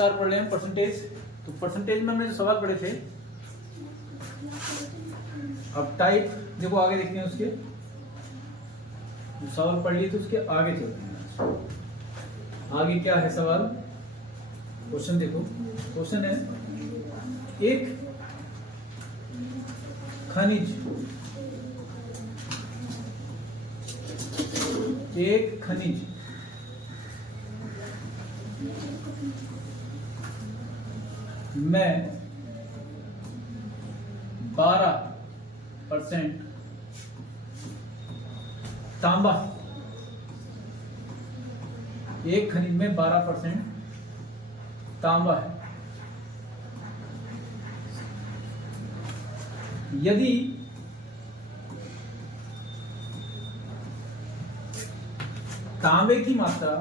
4 पढ़ रहे हैं परसेंटेज। तो परसेंटेज में हमने जो सवाल पढ़े थे, अब टाइप देखो आगे देखते हैं उसके, जो सवाल पढ़ लिए तो उसके आगे चलते हैं। आगे क्या है सवाल, क्वेश्चन देखो। क्वेश्चन है एक खनिज में 12% तांबा, एक खनिज में 12% तांबा है। यदि तांबे की मात्रा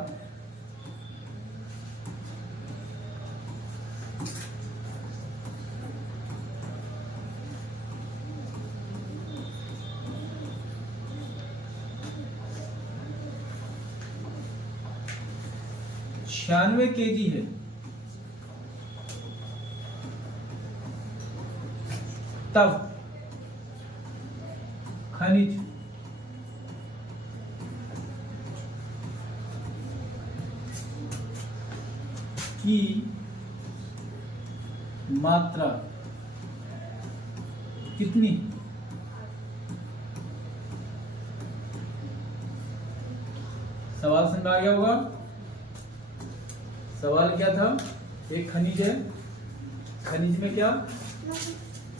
छियानवे kg है, तब खनिज की मात्रा कितनी? सवाल समझ आ गया होगा। सवाल क्या था, एक खनिज है, खनिज में क्या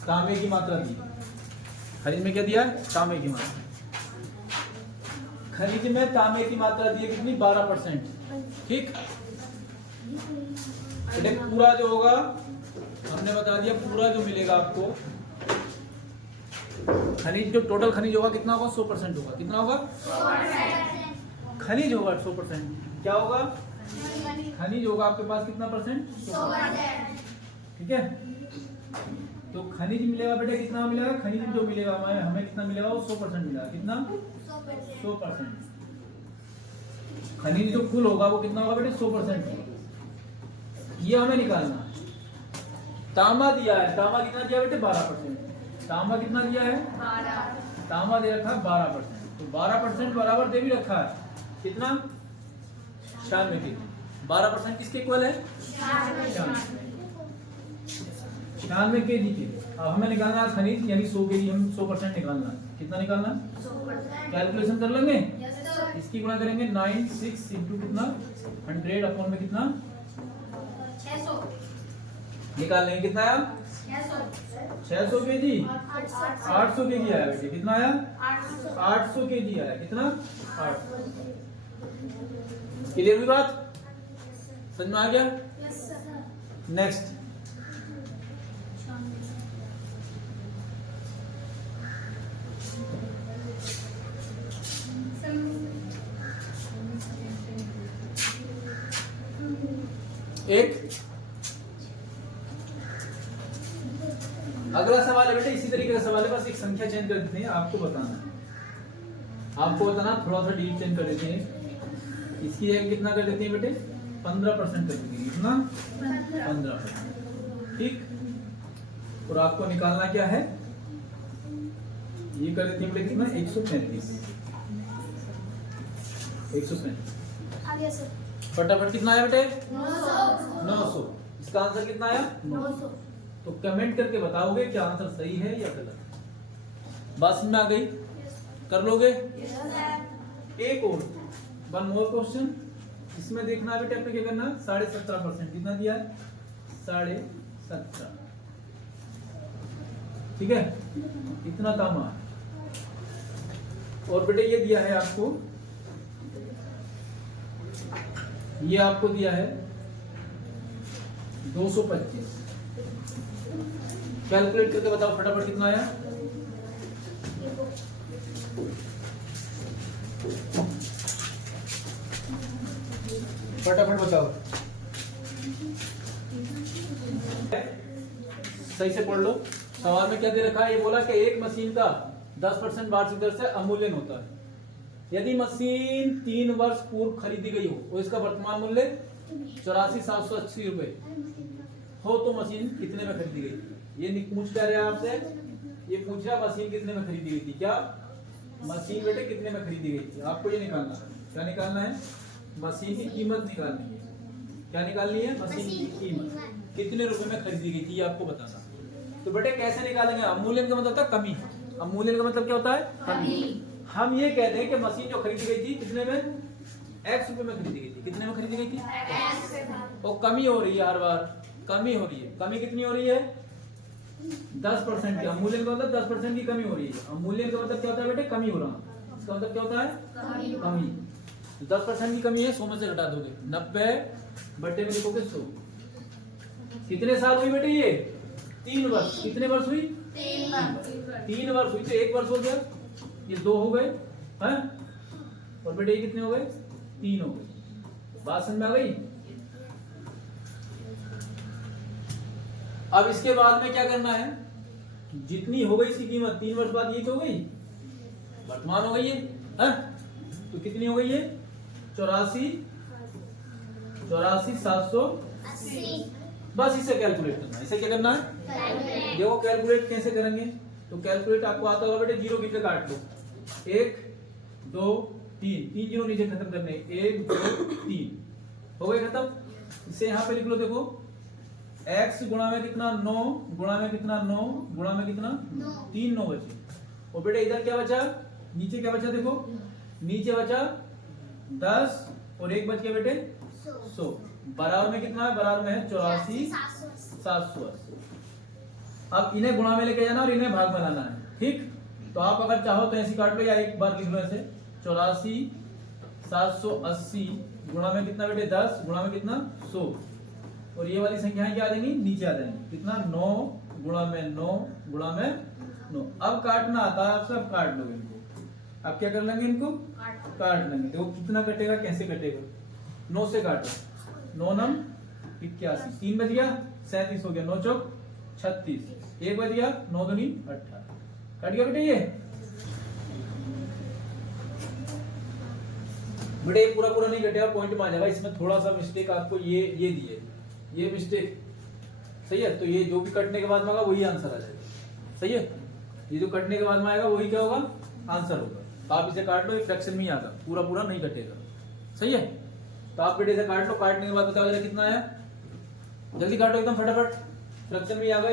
तांबे की मात्रा दी, खनिज में क्या दिया है, तांबे की मात्रा। खनिज में तांबे की मात्रा दी है कितनी, 12%। ठीक, पूरा जो होगा हमने बता दिया, पूरा जो मिलेगा आपको खनिज, जो टोटल खनिज होगा कितना होगा, 100% होगा। कितना होगा, खनिज होगा 100%। क्या होगा, खनिज होगा आपके पास कितना परसेंट, 100%। ठीक है, तो खनिज मिलेगा बेटा, कितना मिलेगा, खनिज जो मिलेगा हमें कितना मिलेगा, वो 100% मिलेगा। कितना, 100%। खनिज जो कुल होगा वो कितना होगा बेटे, 100% होगा। ये हमें निकालना है। तांबा दिया है, तांबा कितना दिया बेटे, 12%। तांबा कितना दिया है, 12। तांबा दे रखा है 12%, तो 12% बराबर दे भी रखा है कितना, 96 kg। 12% किसके इक्वल है, 96 kg के। अब हमें निकालना है खनिज, यानी 100 kg, हम 100% निकालना है। कितना निकालना है, 100%। कैलकुलेशन कर लेंगे, इसकी गुणा करेंगे 96 इंटू कितना, 100 अपॉन में कितना, 600 निकाल लेंगे। कितना आया, 600 kg, 800 kg आया बेटे। कितना आया, 800 kg आया। कितना, 800। क्लियर हुई बात, समझ में आ गया। नेक्स्ट, एक अगला सवाल है बेटे, इसी तरीके का सवाल है, बस एक संख्या चेंज कर देते हैं, आपको बताना थोड़ा सा डीप चेंज कर देते हैं। इसकी जगह कितना कर देते हैं बेटे, 15% कर देते हैं। कितना, 15%। ठीक, और आपको निकालना क्या है, ये कर देते हैं बेटे कितना, 135। 135 फटाफट कितना आया बेटे, 900। इसका आंसर कितना आया, 900। तो कमेंट करके बताओगे क्या आंसर सही है या गलत। बात में आ गई, कर लोगे। एक और, वन मोर क्वेश्चन। इसमें देखना है बेटे आपने क्या करना, 17.5%। कितना दिया है, 17.5। ठीक है, इतना तांबा। और बेटे ये दिया है आपको, ये आपको दिया है 225। कैलकुलेट करके बताओ फटाफट कितना आया, फटाफट बताओ। सही से पढ़ लो, सवाल में क्या दे रखा है, ये बोला कि एक मशीन का 10% वार्षिक दर से अवमूल्यन होता है। यदि मशीन 3 वर्ष पूर्व खरीदी गई हो और इसका वर्तमान मूल्य 84,780 रुपए हो तो मशीन कितने में खरीदी गई थी? ये पूछ क्या रहा है आपसे, ये पूछ रहा मशीन कितने में खरीदी गई थी। क्या मशीन बेटे कितने में खरीदी गई थी? आपको ये निकालना है। क्या निकालना है? मशीन की कीमत निकालनी है। क्या निकालनी है? मशीन की कीमत कितने रुपए में खरीदी गई थी ये आपको बताना। तो बेटे कैसे निकालेंगे? अवमूल्यन का मतलब होता है कमी। अवमूल्यन का मतलब क्या होता है? कमी। हम ये कहते हैं कि मशीन जो खरीदी गई थी कितने में? x रुपए में खरीदी गई थी। कितने में खरीदी गई थी? x। और कमी हो रही है, हर बार कमी हो रही है। कमी कितनी हो रही है? 10% की। अवमूल्यन का मतलब 10% की कमी हो रही है। अवमूल्यन का मतलब क्या होता है बेटे? कमी हो रहा। इसका मतलब क्या होता है? कमी। 10% की कमी है, 100 में से घटा दोगे 90 बट्टे में लिखोगे 100। कितने साल हुई बेटे? ये 3 वर्ष। कितने वर्ष हुई? 3 वर्ष हुई। तो 1 वर्ष हो गया, ये 2 हो गए हैं, और बेटे ये कितने हो गए? 3 हो गए। बात समझ में आ गई? अब इसके बाद में क्या करना है? जितनी हो गई इसकी कीमत 3 वर्ष बाद, ये क्या हो गई? वर्तमान हो गई है, तो कितनी हो गई है? 84,780। बस इसे कैलकुलेट करना है। इसे क्या करना है? देखो कैलकुलेट कैसे करेंगे? तो कैलकुलेट आपको आता होगा बेटे, जीरो गिन के काट लो। 1 2 3, 3 जीरो नीचे खत्म करने। 1 2 3 हो गए खत्म। इसे यहाँ पे लिख लो। देखो x गुणा में कितना? 9 गुणा में कितना? 9 गुणा में कितना? 3 9 बचे। और बेटे इधर क्या बचा? नीचे क्या बचा? देखो नीचे बचा 10 और 1 बच गया बेटे 100। बराबर में कितना है? बराबर में है 84,780। अब इन्हें गुणा में लेके जाना और इन्हें भाग में लाना है। ठीक, तो आप अगर चाहो तो ऐसे काट लो या एक बार लिख लो ऐसे। 84,780 गुणा में कितना बेटे? 10 गुणा में कितना? 100। और ये वाली संख्याएं क्या आ जाएंगी? नीचे आ जाएंगी। कितना? 9 गुणा में 9 गुणा में 9। अब काटना आता है, आप सब काट लोगे इनको। अब क्या कर लेंगे? इनको काट लेंगे। देखो कितना कटेगा, कैसे कटेगा? 9 से काटो। 9 9 81, 3 बच गया 37 हो गया। 9 चौक 36, 1 बच गया 9 दूनी 18। कट गया बेटे। ये बेटे पूरा पूरा नहीं कटेगा, पॉइंट में आ जाएगा। इसमें थोड़ा सा मिस्टेक आपको ये दिए, ये मिस्टेक सही है। तो ये जो भी कटने के बाद में आएगा वही आंसर आ जाएगा। सही है, ये जो कटने के बाद में आएगा वही क्या होगा? आंसर होगा। तो आप इसे काट लो, एक फ्रैक्शन में ही आएगा, पूरा पूरा नहीं कटेगा। सही है, तो आप बेटे इसे काट लो। काटने के बाद बताओ जरा कितना आया। जल्दी काटो एकदम फटाफट, फ्रैक्शन में ही आ गया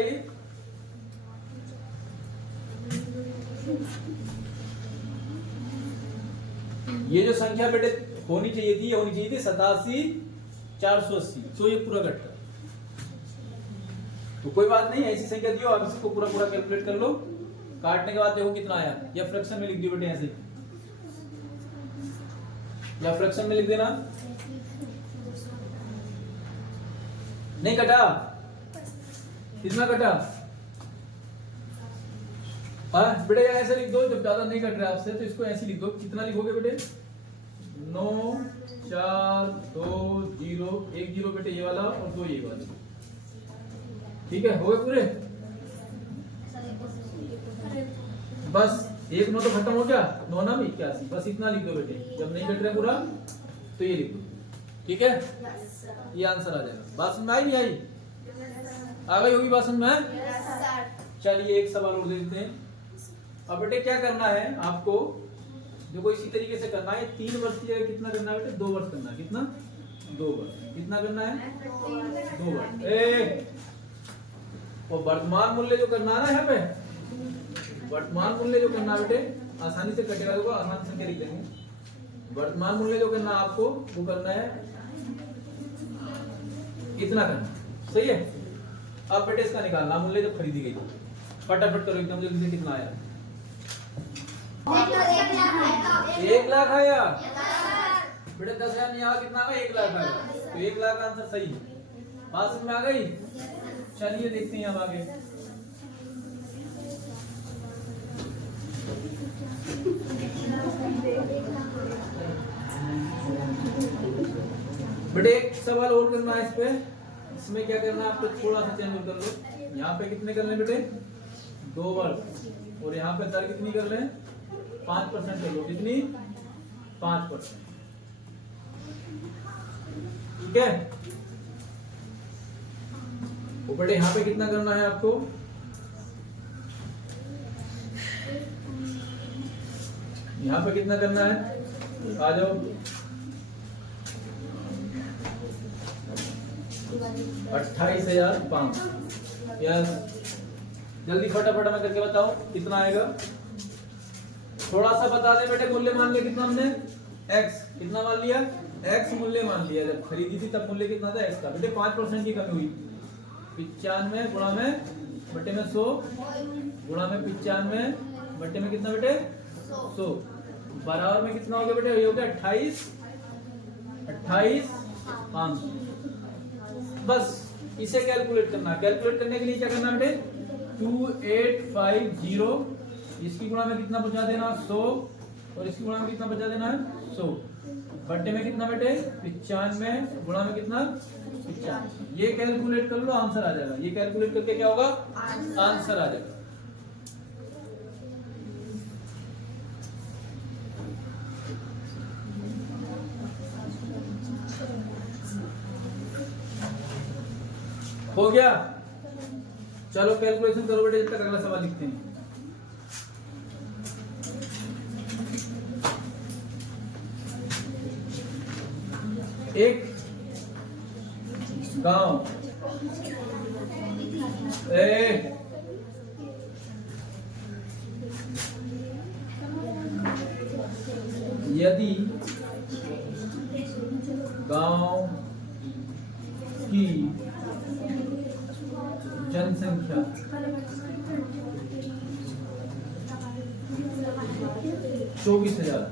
ये जो संख्या बेटे होनी चाहिए थी, 87,480। तो ये पूरा कट। तो कोई बात नहीं, ऐसी संख्या दियो, आप इसको पूरा पूरा कैलकुलेट कर लो। काटने के बाद देखो कितना आया, या फ्रैक्शन में लिख दियो बेटे ऐसे, या फ्रैक्शन में लिख देना। नहीं कटा? कितना कटा? बेटे ऐसे लिख दो, जब ज्यादा नहीं कट रहा आपसे तो इसको ऐसे लिख दो। कितना लिखोगे बेटे? 9 4 2 0 1 0 बेटे ये वाला और 2 ये वाला। ठीक है, हो गए पूरे? बस 1 9 तो खत्म हो गया। 9 9 81, बस इतना लिख दो बेटे। जब नहीं कट रहा पूरा तो ये लिख दो। ठीक है, ये आंसर आ जाएगा। बात समझ में आई? नहीं आई? आ गई होगी बात समझ में? चलिए एक सवाल और दे देते हैं। अब बेटे क्या करना है आपको? देखो इसी तरीके से करना है। 3 वर्ष की जगह कितना करना है बेटे? 2 वर्ष करना है। कितना? 2 वर्ष। कितना करना है? 2 वर्ष। और वर्तमान मूल्य जो करना है ना, यहाँ पे वर्तमान मूल्य जो करना है बेटे, आसानी से कटेगा। देखो आसान संख्या लिख देंगे। वर्तमान मूल्य जो करना है आपको, वो करना है इतना करना। सही है, अब बेटे इसका निकालना मूल्य जब खरीदी गई। फटाफट करो एकदम जल्दी से। कितना आया? 1 लाख आया बेटे। 10,000 नहीं आया, कितना आया? 1 लाख आया। तो 1 लाख आंसर सही। बात समझ में आ गई? चलिए देखते हैं अब आगे। बेटे एक सवाल और करना है इस पे। इसमें क्या करना है आपको? थोड़ा सा चेंज कर लो। यहाँ पे कितने कर ले बेटे? 2 वर्ष। और यहाँ पे दर कितनी कर ले? 5% कर लो। कितनी? 5%। ठीक है। वो बेटे यहाँ पे कितना करना है आपको, यहाँ पे कितना करना है, आ जाओ 28,500। यस, जल्दी फटाफट में करके बताओ कितना आएगा। थोड़ा सा बता दे बेटे, मूल्य मान लिया कितना हमने, x कितना मान लिया, x मूल्य मान लिया, जब खरीदी थी तब मूल्य कितना था x का। बेटे 5% की कमी हुई, 95 गुणा में बटे में 100 गुणा में 95 बटे में कितना बेटे 100 बराबर में कितना हो गया बेटे, ये हो गया 28,500। बस इसे कैलकुलेट करना है। कैलकुलेट करने के लिए क्या करना बेटे, 2850 इसकी गुणा में कितना बचा देना 100 और इसकी गुणा में कितना बचा देना है 100 बटे में कितना बेटे 95 गुणा में कितना 95। ये कैलकुलेट कर लो, आंसर आ जाएगा। ये कैलकुलेट करके क्या होगा, आंसर आ जाएगा। हो गया, चलो कैलकुलेशन करो बेटे, जब तक अगला सवाल लिखते हैं। एक गांव यदि गांव की जनसंख्या 24,000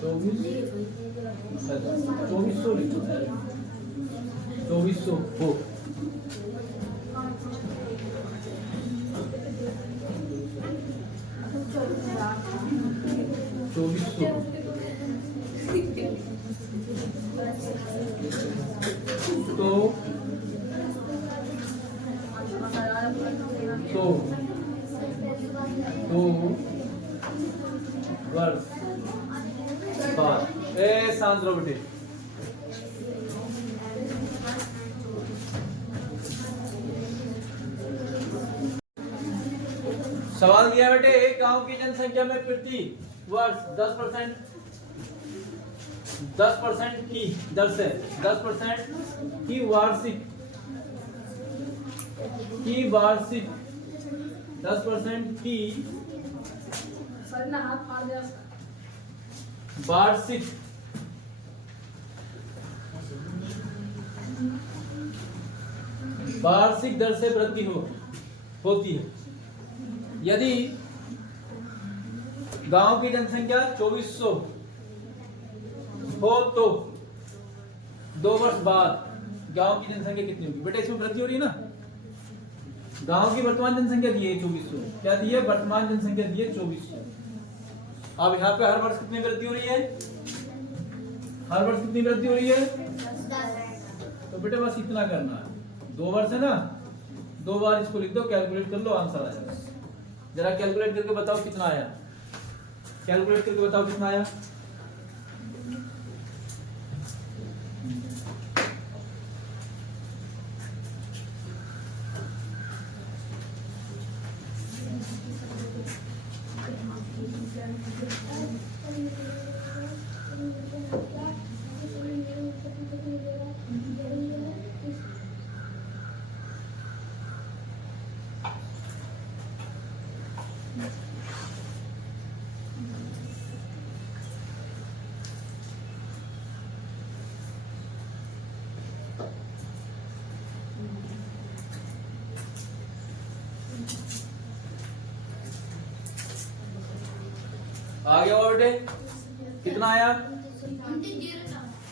2400 लिखो, 2400 हो, तो वर्ष बाद शांत रहो बेटे। सवाल दिया बेटे, एक गांव की जनसंख्या में प्रति वर्ष 10% की दर से 10% की वार्षिक 10% की वार्षिक दर से वृद्धि होती है। यदि गांव की जनसंख्या 2400 हो तो 2 वर्ष बाद गांव की जनसंख्या कितनी होगी बेटे, इसमें वृद्धि हो रही है ना। गांव की वर्तमान जनसंख्या दी है 2400, क्या दी है, वर्तमान जनसंख्या दी है 2400। अब यहाँ पे हर वर्ष कितनी वृद्धि हो रही है, हर वर्ष कितनी वृद्धि हो रही है, तो बेटे बस इतना करना है। 2 वर्ष है ना, 2 बार इसको लिख दो, कैलकुलेट कर लो, आंसर आ जाएगा। जरा कैलकुलेट करके बताओ कितना आया, कैलकुलेट करके बताओ कितना आया। आ गया बेटे, कितना आया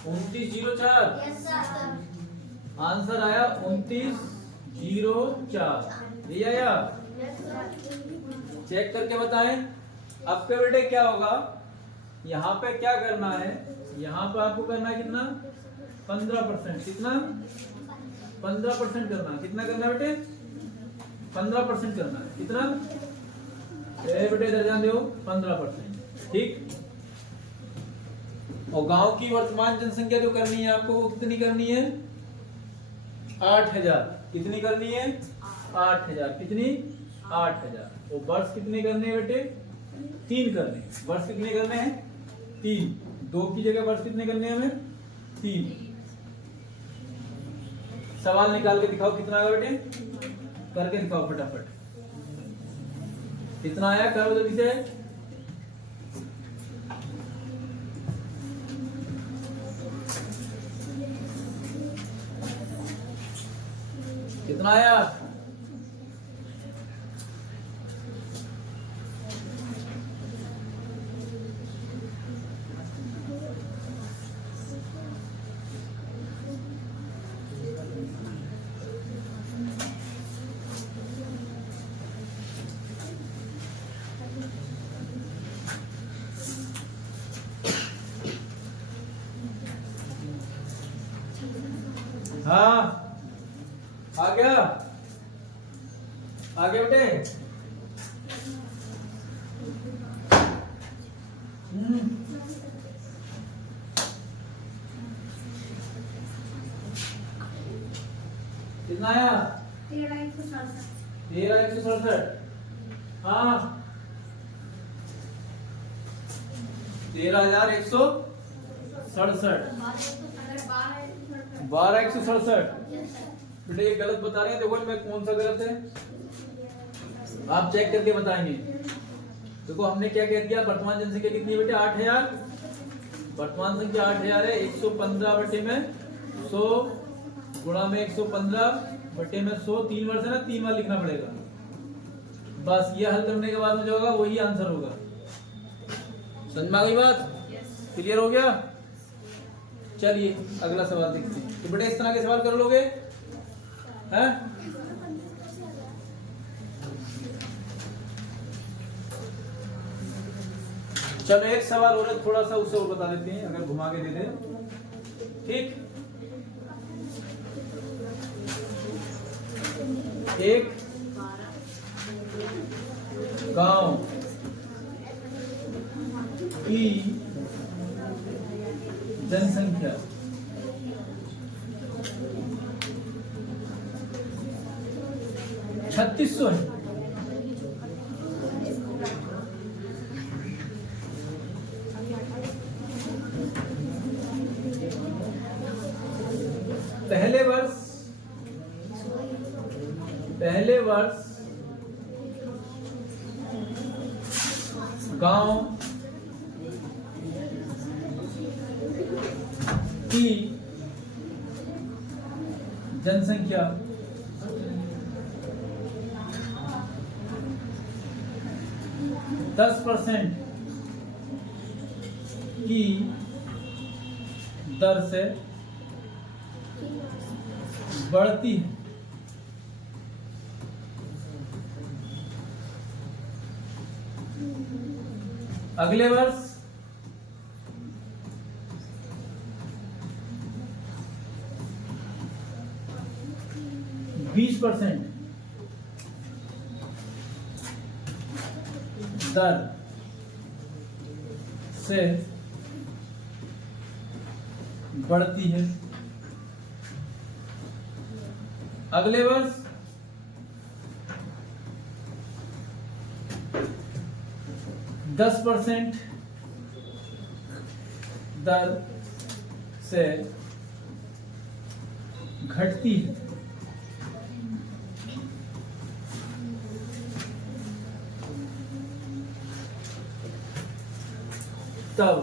2904। आंसर आया 2904, ये आया। चेक करके बताएं। अब पे बेटे क्या होगा, यहाँ पे क्या करना है, यहाँ पे आपको करना है कितना 15%, कितना 15% करना है। कितना करना है बेटे 15% करना है। कितना बेटे इधर ध्यान दो 15%, ठीक। और गांव की वर्तमान जनसंख्या जो करनी है आपको, वो कितनी करनी है? 8000। कितनी करनी है? 8000। कितनी? 8000। तो वर्ष कितने करने हैं बेटे? 3 करने। वर्ष कितने करने हैं? 3। 2 की जगह वर्ष कितने करने हैं हमें? 3। सवाल निकाल के दिखाओ कितना आया बेटे, करके दिखाओ फटाफट। कितना आया, करो जल्दी से। कितना आया? हाँ आ गया, आ गया बेटे। कितना आया? 13,167। हाँ 13,167। 12,167। बेटे ये गलत बता रहे हैं, देखो मैं कौन सा गलत है आप चेक करके बताएंगे। देखो हमने क्या कह दिया, वर्तमान जनसंख्या कितनी है बेटे? 8000। वर्तमान संख्या 8000 है। 115 बटे में 100 गुणा में 115 बटे में 100। 3 वर्ष है ना, 3 बार लिखना पड़ेगा। बस ये हल करने के बाद में जो होगा वही आंसर होगा। समझ में आ गई बात? क्लियर हो गया? चलिए अगला सवाल देखते हैं। तो बेटे इस तरह के सवाल कर लोगे हैं? चलो एक सवाल और थोड़ा सा उससे और बता देते हैं, अगर घुमा के दे दे। ठीक, एक गांव की जनसंख्या है 3600 है। पहले वर्ष गांव की जनसंख्या 10% की दर से बढ़ती है। अगले वर्ष बीस % दर से बढ़ती है। अगले वर्ष 10% दर से घटती है। तब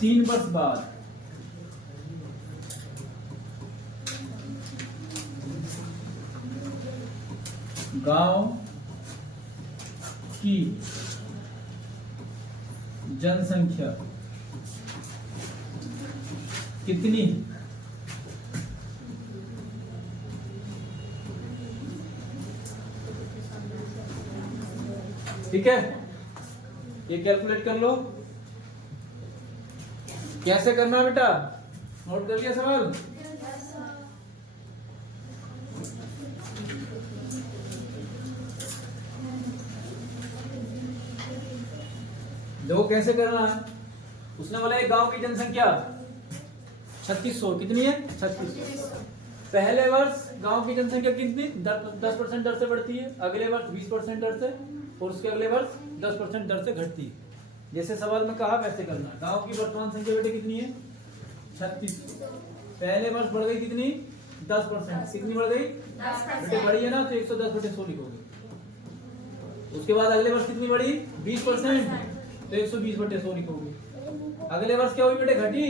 3 वर्ष बाद गांव की जनसंख्या कितनी है? ठीक है, ये कैलकुलेट कर लो। कैसे करना बेटा, नोट कर लिया सवाल? देखो कैसे करना है। उसने बोला एक गांव की जनसंख्या 3600, कितनी है 3600। पहले वर्ष गांव की जनसंख्या कितनी 10% दर से बढ़ती है, अगले वर्ष 20% दर से, और उसके अगले वर्ष 10% दर से घटती है। जैसे सवाल में कहा वैसे करना। गांव की वर्तमान संख्या बेटे कितनी है 3600। पहले वर्ष बढ़ गई कितनी 10%, कितनी बढ़ गई बेटे बढ़ी है ना, तो 110/100 लिखोगे। उसके बाद अगले वर्ष कितनी बढ़ी 20%, तो 120/100 लिखोगे। अगले वर्ष क्या हुई बेटे घटी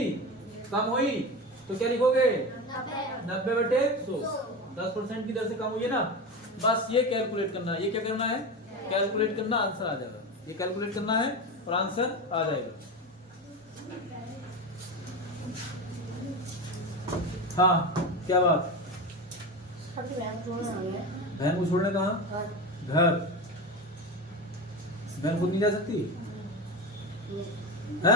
कम हुई, तो क्या लिखोगे 90/100। 10% की दर से कम हुई है ना। बस ये कैलकुलेट करना है, ये क्या करना है कैलकुलेट करना, आंसर आ जाएगा। ये कैलकुलेट करना है और आंसर आ जाएगा। हाँ क्या बात, बहन को छोड़ने कहाँ घर, बहन खुद नहीं जा सकती है?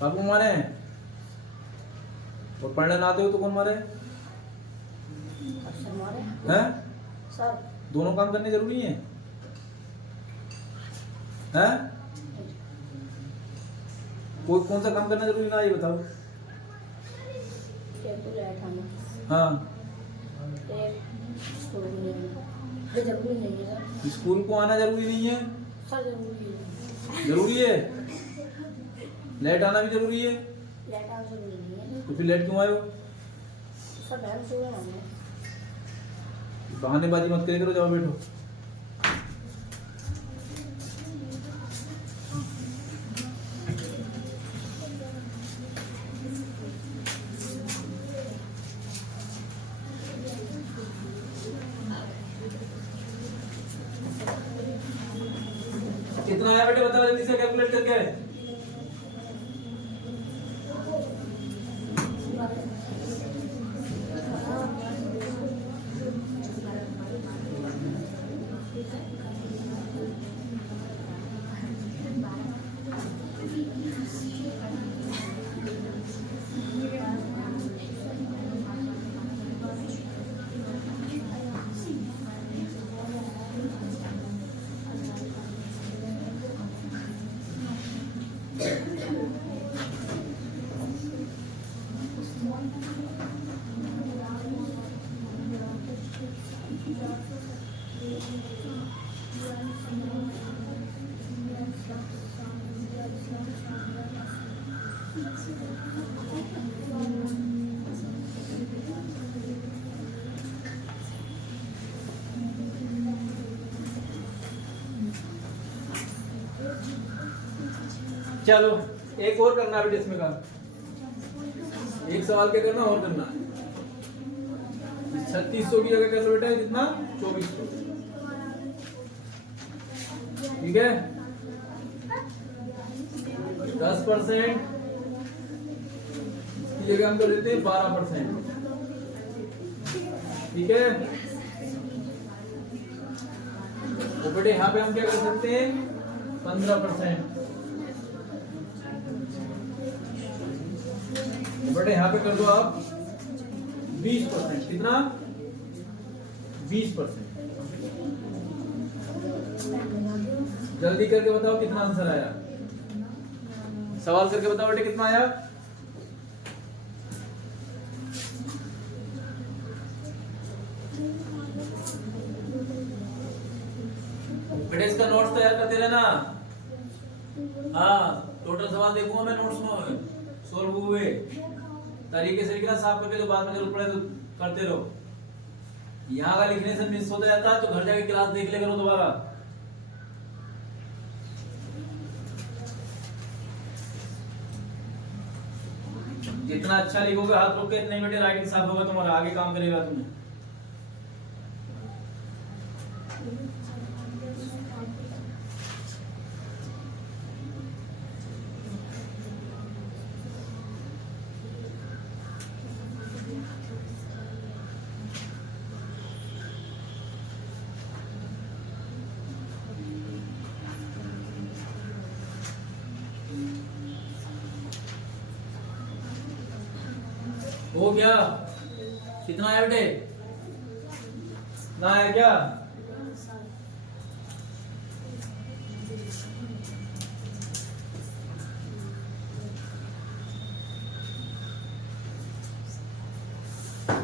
पापू मारे और पढ़ने ना आते हो तो कौन मारे हैं? दोनों काम करने जरूरी है हैं? कोई कौन सा काम करना जरूरी ना, ये बताओ। हाँ जरूरी नहीं है, स्कूल को आना जरूरी नहीं है, जरूरी है। लेट आना भी जरूरी है, लेट आना जरूरी नहीं है। तो फिर लेट क्यों आए हो? बहानेबाजी मत करे करो, जाओ बैठो। कितना आया बेटे बताओ जल्दी से कैलकुलेट करके। चलो एक और करना बेटे इसमें का, एक सवाल क्या करना और करना है। 3600 की जगह कैसे बेटा कितना 2400, ठीक है। 10% की जगह हम कर देते हैं 12%, ठीक है। तो बेटे यहाँ पे हम क्या कर सकते हैं 15%, बेटे यहाँ पे कर दो आप 20%, कितना 20%। जल्दी करके बताओ कितना आंसर आया, सवाल करके बताओ बेटे कितना आया। बेटे इसका नोट्स तैयार करते रहना। हाँ टोटल सवाल देखूंगा मैं नोट्स में सोल्व हुए तरीके से लिखना, साफ करके, तो बाद में जरूरत पड़े तो करते रहो। यहाँ का लिखने से मिस होता जाता है तो घर जाके क्लास देख ले करो दोबारा। जितना अच्छा लिखोगे हाथ रोक के नहीं बेटे राइटिंग साफ होगा तुम्हारा, आगे काम करेगा तुम्हें। हो गया, कितना आया बेटे ना आया क्या?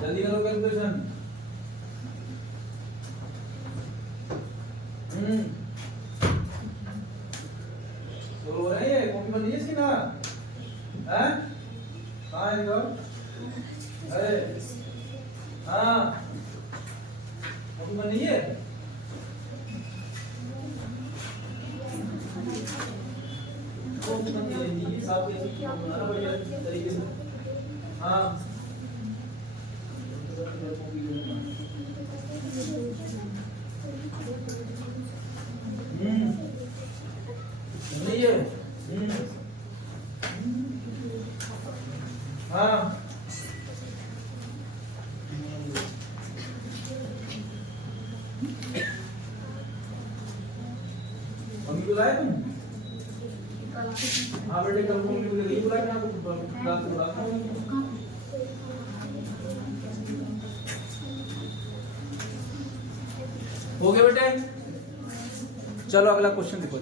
जल्दी करो कैलकुलेशन। तो हो रही है कॉपी बनी है इसकी ना? हैं? हाँ इनको अरे हाँ कॉपी बनी है। कॉपी बनी है साफ बनाना बढ़िया तरीके से। हाँ नहीं है। हाँ मम्मी को लाए तुम? हाँ बेटे कल मम्मी को नहीं बुलाया ना तो रात को बुलाता हूँ। हो गया बेटे? चलो अगला क्वेश्चन देखो।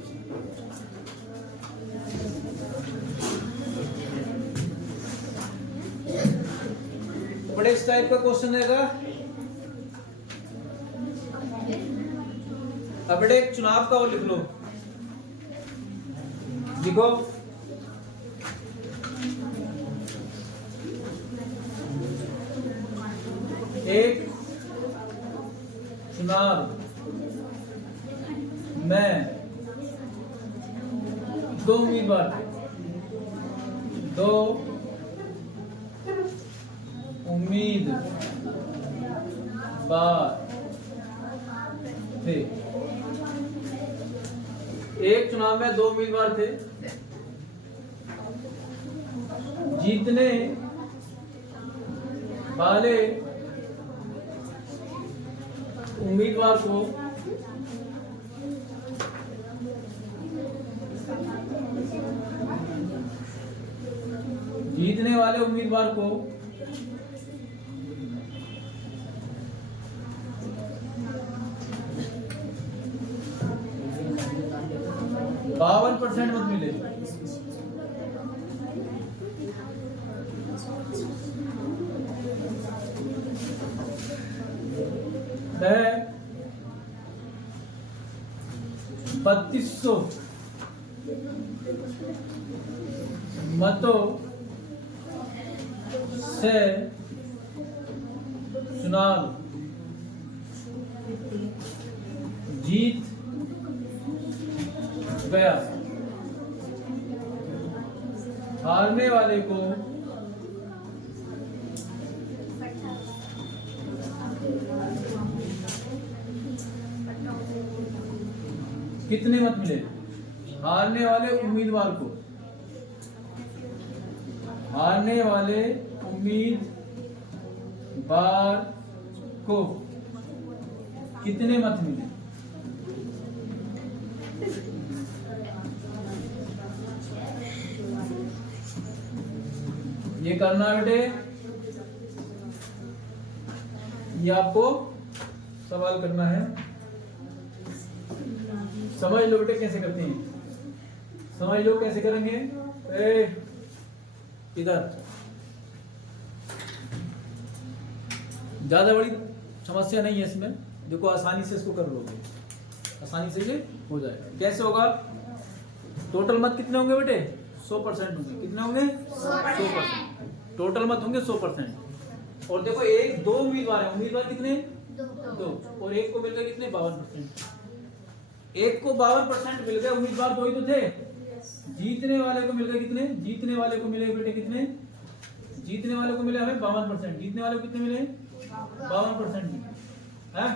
बड़े इस टाइप का क्वेश्चन रहेगा। अब बेटे एक चुनाव का वो लिख लो। लिखो एक चुनाव में दो उम्मीदवार थे। एक चुनाव में दो उम्मीदवार थे। जीतने वाले उम्मीदवार को बावन % मत मिले। है 3200 मतों से चुनाव जीत गया। हारने वाले को कितने मत मिले? हारने वाले उम्मीदवार को कितने मत मिले? ये करना है बेटे। ये आपको सवाल करना है। समझ लो बेटे कैसे करते हैं। समझ लो कैसे करेंगे। इधर ज्यादा बड़ी समस्या नहीं है इसमें। देखो आसानी से इसको कर लोगे, आसानी से ये हो जाएगा। कैसे होगा? टोटल मत कितने होंगे बेटे? 100% होंगे। कितने होंगे? 100%। टोटल मत होंगे 100%। और देखो एक दो उम्मीदवार है। उम्मीदवार कितने? दो। और एक को मिल गए कितने? 52%। एक को 52% मिल गए। उम्मीदवार दो ही तो थे। जीतने वाले को मिल गए कितने? जीतने वाले को मिले बेटे कितने? जीतने वाले को मिले हमें 52%। जीतने वाले को कितने मिले? 52% है।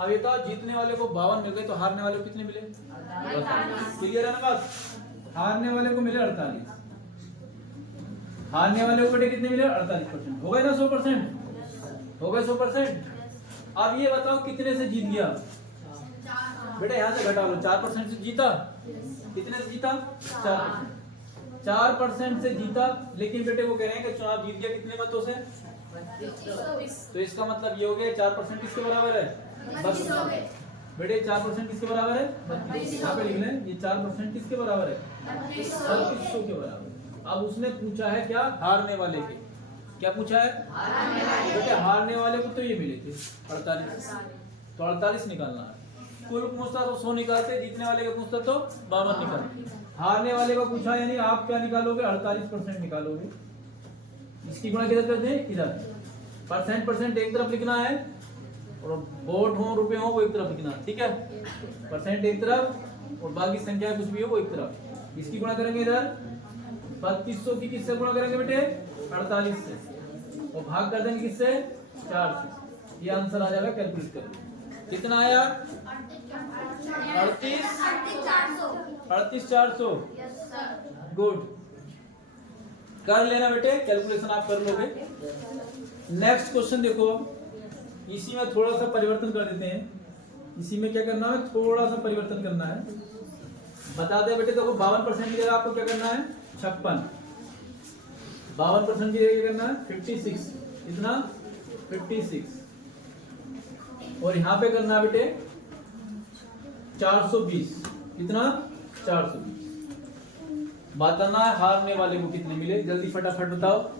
अब ये तो जीतने वाले को 52 मिल गए तो हारने वाले को कितने मिले? 48। क्लियर है ना बात? हारने वाले को मिले 48। हारने वाले को बेटे कितने मिले? 48%। हो गए ना 100%? हो गए 100%। अब ये बताओ कितने से जीत गया? बेटा यहाँ से घटा लो। 4% से जीता। कितने से जीता? 4%। 4% से जीता। लेकिन बेटे वो कह रहे हैं कि चुनाव जीत गया कितने मतों से? तो इसका मतलब ये हो गया 4% किसके बराबर है? 32। बेटे 4% किसके बराबर है? 32। यहाँ पे लिख लें। ये 4% किसके बराबर है? 3200 के बराबर। अब उसने पूछा है क्या? हारने वाले के। क्या पूछा है? बेटे हारने वाले को तो ये मिले थे 48, तो 48 निकालना है। कुल पूछता तो 100 निकालते, जीतने वाले का पूछता तो 52 निकालते। हारने वाले का पूछा यानी आप क्या निकालोगे? 48% निकालोगे। इसकी गुणा किधर करते हैं? इधर। परसेंट एक तरफ लिखना है और वोट हो रुपए हो वो एक तरफ लिखना है, ठीक है? परसेंट एक तरफ और बाकी संख्या कुछ भी हो वो एक तरफ। इसकी गुणा करेंगे इधर 3200 की किससे गुणा करेंगे बेटे? 48 से, और भाग कर देंगे किससे? 4 से। ये आंसर आ जाएगा, कैलकुलेट करें कितना आया? 38,400। गुड, कर लेना बेटे, कैलकुलेशन आप कर लोगे। नेक्स्ट क्वेश्चन देखो, इसी में थोड़ा सा परिवर्तन कर देते हैं। इसी में क्या करना है? थोड़ा सा परिवर्तन करना है। बता दे बेटे, देखो 52% की जगह आपको क्या करना है? 56। 52% की जगह क्या करना है? 56। इतना 56, और यहाँ पे करना है बेटे 420। कितना? 420। बताना है हारने वाले को कितने मिले, जल्दी फटाफट बताओ।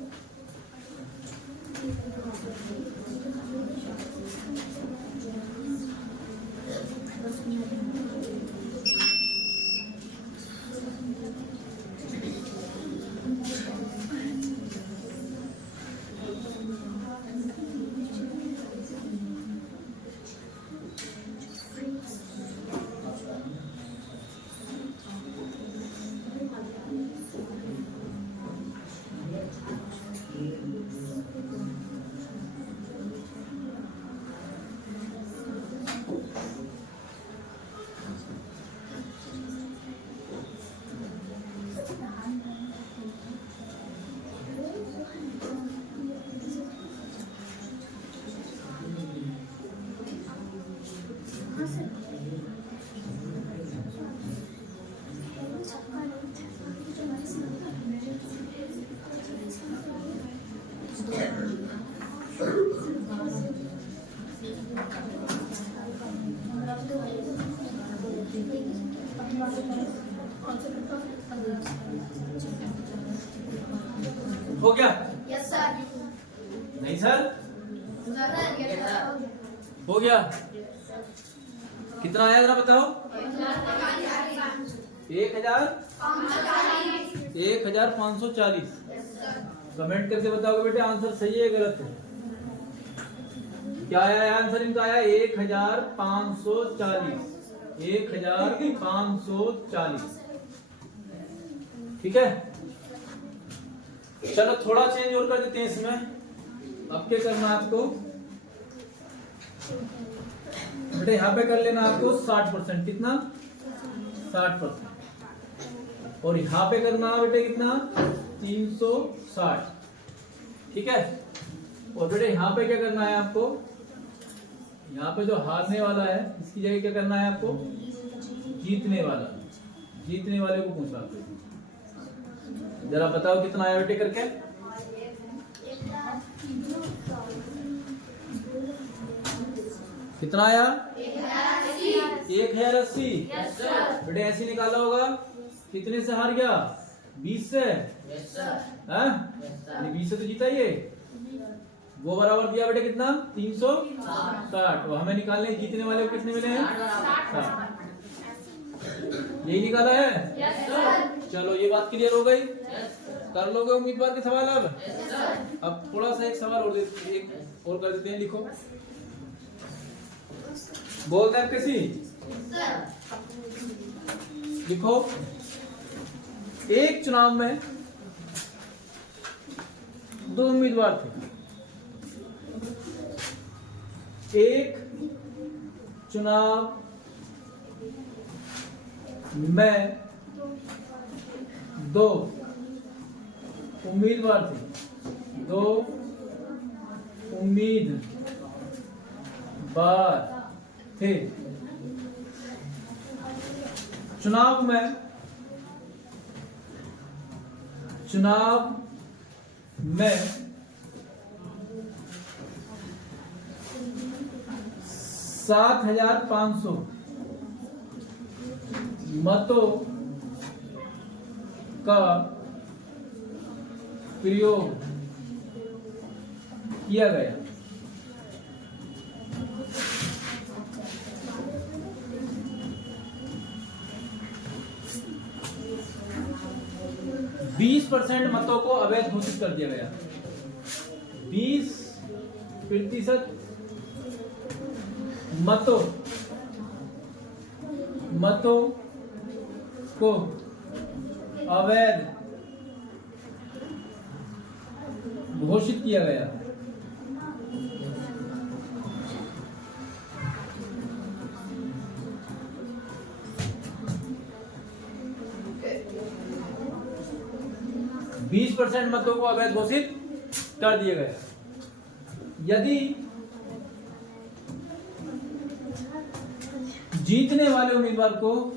हो गया? Yes sir. नहीं सर? हो गया? कितना आया जरा बताओ? 1540। कमेंट करके बताओगे बेटे आंसर सही है गलत है? क्या आया आंसर इनका? आया 1540। 1540, ठीक है? चलो थोड़ा चेंज और कर देते हैं इसमें। अब क्या करना है आपको बेटे? यहाँ पे कर लेना आपको 60%। कितना? 60%। और यहाँ पे करना है बेटे कितना? 360, ठीक है? और बेटे यहाँ पे क्या करना है आपको? यहाँ पे जो हारने वाला है इसकी जगह क्या करना है आपको? जीतने वाला। जीतने वाले को पूछा। जरा बताओ कितना आया बेटे करके? कितना आया? 1080। बेटे ऐसे निकाला होगा। कितने से हार गया? 20 से। 20 से तो जीता ये। वो बराबर दिया बेटे कितना? 360। और हमें निकालने जीतने वाले को कितने मिले हैं? 60। यही निकाला है? चलो ये बात क्लियर हो गई। कर लोगे उम्मीदवार के सवाल? अब थोड़ा सा एक सवाल और एक और कर देते हैं। लिखो, बोल दे किसी। लिखो, एक चुनाव में 2 उम्मीदवार थे। एक चुनाव में 2 उम्मीदवार थे। 2 उम्मीदवार थे। चुनाव में 7,500 मतों का प्रयोग किया गया। बीस % मतों को अवैध घोषित कर दिया गया। 20% मतों को अवैध घोषित किया गया। बीस % मतों को अवैध घोषित कर दिया गया। यदि जीतने वाले उम्मीदवार को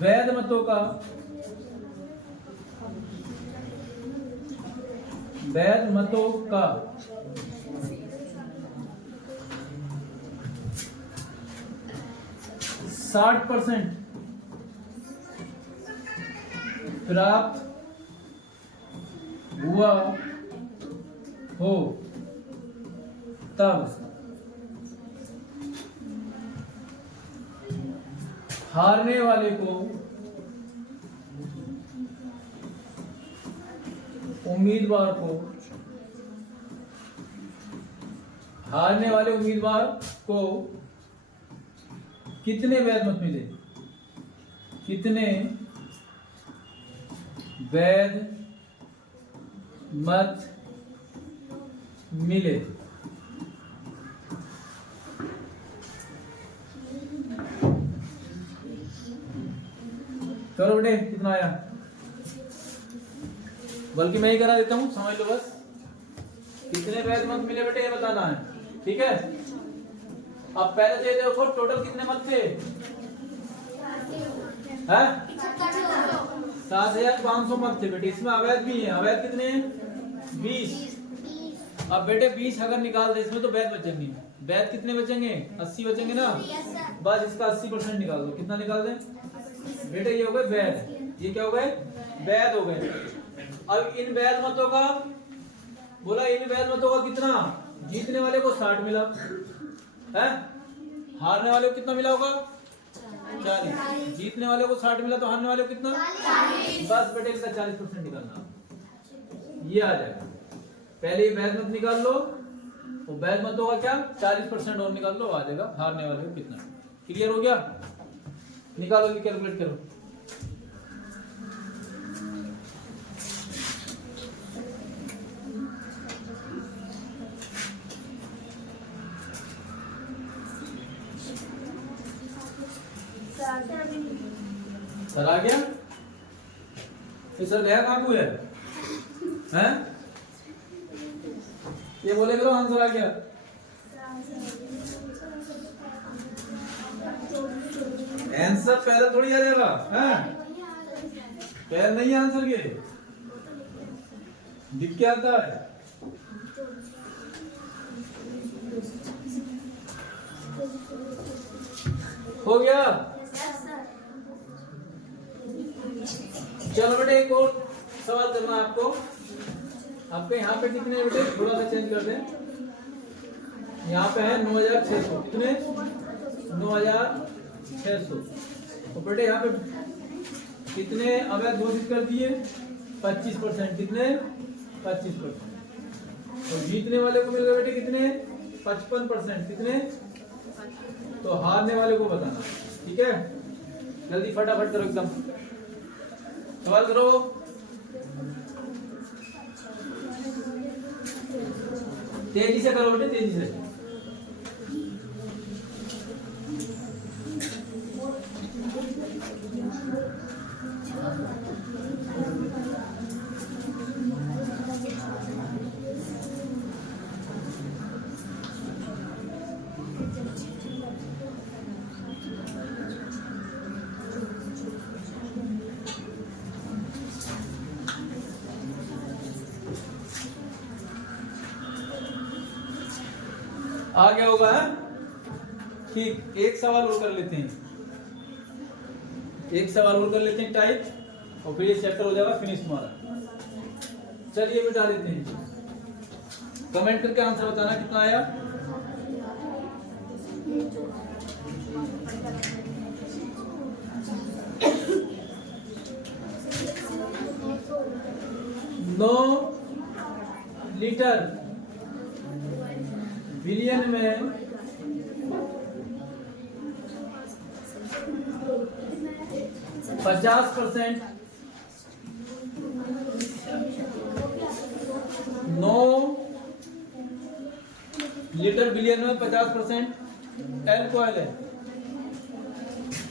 वैध मतों का 60% प्राप्त हुआ हो तब हारने वाले उम्मीदवार को कितने वैध मत मिले? कितने वैध मत मिले? करो बेटे, कितना आया? बल्कि मैं ही करा देता हूं, समझ लो बस। कितने वैध मत मिले बेटे ये बताना है, ठीक है। अब पहले दे देखो टोटल कितने मत थे? 7,500 मत थे बेटे। इसमें अवैध भी है। अवैध कितने हैं? 20। अब बेटे 20 अगर निकाल दे इसमें तो वैध बचेंगे। वैध कितने बचेंगे? 80 बचेंगे ना। बस इसका 80% निकाल दो। कितना निकाल दें बेटे? ये हो गए वैध। ये क्या हो गए? वैध हो गए। अब इन वैध मतों का कितना? जीतने वाले को 60 मिला है, हारने वाले को कितना मिला होगा? 40। जीतने वाले को 60 मिला तो हारने वाले को कितना? 40। बस बेटे इसका 40% निकालना, ये आ जाएगा। पहले ये वैध मत निकाल लो, तो वैध मतों का क्या 40% और निकाल लो, आ जाएगा हारने वाले को कितना। क्लियर हो गया? निकालो, कैलकुलेट करो। सर आ गया? तो सर गया कहाँ को है? हैं? ये बोले करो आंसर आ गया। आंसर पहले थोड़ी आ जाएगा, हैं? पहले नहीं आंसर के दिख के आता है। हो गया? चलो बेटे एक और सवाल करना है आपको। आपके यहाँ पे कितने बेटे? थोड़ा सा चेंज कर दें। यहाँ पे है 9,600। कितने? 9,600। तो बेटे यहाँ पे कितने अवैध घोषित कर दिए? 25%। कितने? 25%। तो जीतने वाले को मिल गए बेटे कितने? 55%। कितने? तो हारने वाले को बताना, ठीक है। जल्दी फटाफट करो, एकदम सवाल करो। तेजी से करो बेटे, तेजी से। आ गया होगा है? ठीक, एक सवाल और कर लेते हैं, एक सवाल और कर लेते हैं टाइप, और फिर ये चैप्टर हो जाएगा फिनिश तुम्हारा। चलिए मिटा देते हैं, कमेंट करके आंसर बताना कितना आया। नौ लीटर बिलियन में 50%, 9 लीटर बिलियन में 50% एल्कोहल है,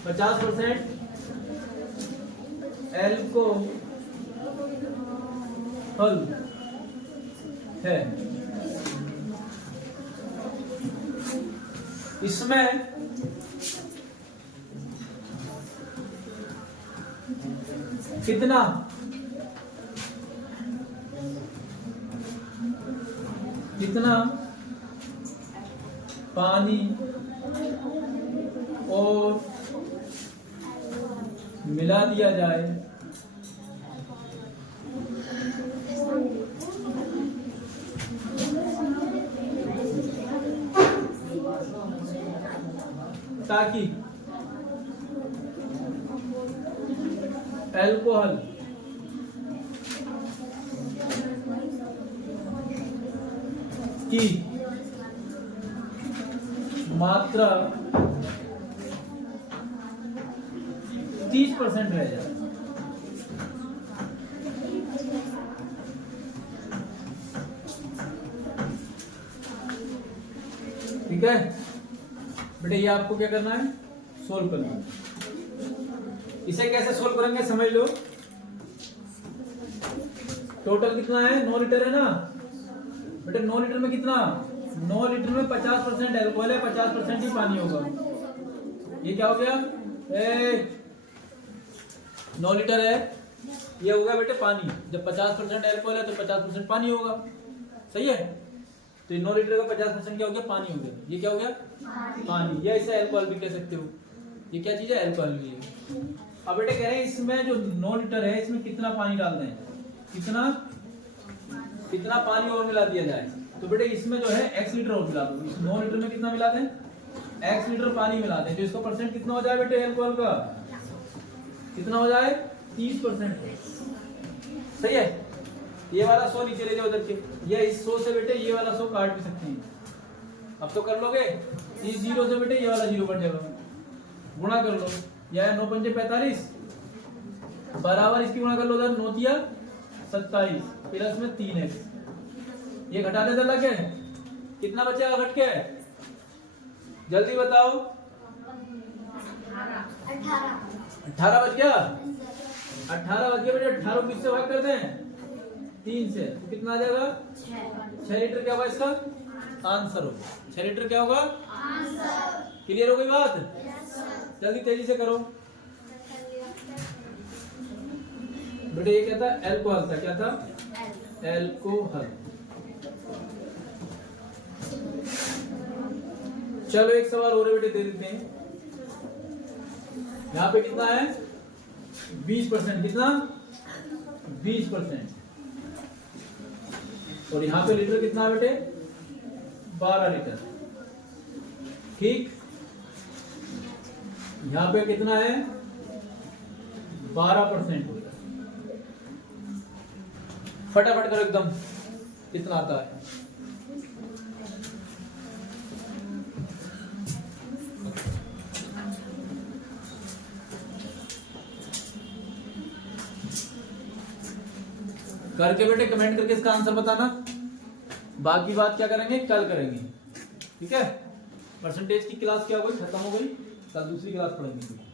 50% एल्कोहल है। इसमें कितना कितना पानी और मिला दिया जाए ताकि अल्कोहल की मात्रा 30% रह जाए। ठीक है बेटे, ये आपको क्या करना है, सोल्व करना है। इसे कैसे सोल्व करेंगे समझ लो। टोटल कितना है, 9 लीटर है ना बेटे। 9 लीटर में कितना, 9 लीटर में 50% एल्कोहल है, 50% ही पानी होगा। ये क्या हो गया, 9 लीटर है, ये होगा बेटे पानी। जब 50% एल्कोहल है तो 50% पानी होगा, सही है। तो 9 लीटर का 50% क्या हो गया, पानी हो गया। ये क्या हो गया, पानी। या इसे अल्कोहल भी कह सकते हो। ये क्या चीज है, अल्कोहल भी है। अब बेटे कह रहे हैं इसमें जो 9 लीटर है इसमें कितना पानी डाल दें, कितना पानी और मिला दिया जाए। तो बेटे इसमें जो है x लीटर और मिला दो। इस 9 लीटर में कितना मिला दें, x लीटर पानी मिला दें। तो इसका परसेंट कितना हो जाए बेटे अल्कोहल का, कितना हो जाए, 30%। सही है। ये वाला 100 नीचे ले जाओ उधर के, या इस 100 से बेटे ये वाला 100 काट भी सकते हैं। अब तो कर लोगे, इस 0 से बेटे ये वाला 0 बन जाएगा, गुणा कर लो। या 9 पंजे 45 बराबर इसकी गुणा कर लो उधर, 9 तिया 27 प्लस में 3x। ये घटाने से लगे कितना बचेगा, घट के जल्दी बताओ, 18 बच गया। 18 बच गया बेटे। 18 किससे भाग कर दें, 3 से, तो कितना आ जाएगा, 6 लीटर क्या होगा इसका आंसर होगा। 6 लीटर क्या होगा आंसर। क्लियर हो गई बात, जल्दी तेजी से करो बेटे। ये क्या था, एल्कोहल था, क्या था, एल्कोहल। चलो एक सवाल और बेटे दे देते हैं। यहाँ पे कितना है, 20%, कितना 20%। और यहाँ पे लीटर कितना है बेटे, 12 लीटर। ठीक, यहाँ पे कितना है, 12% होगा। फटाफट करो एकदम, कितना आता है। करके बेटे कमेंट करके इसका आंसर बताना। बाकी बात क्या करेंगे, कल करेंगे। ठीक है, परसेंटेज की क्लास क्या हो गई, खत्म हो गई। कल दूसरी क्लास पढ़ेंगे।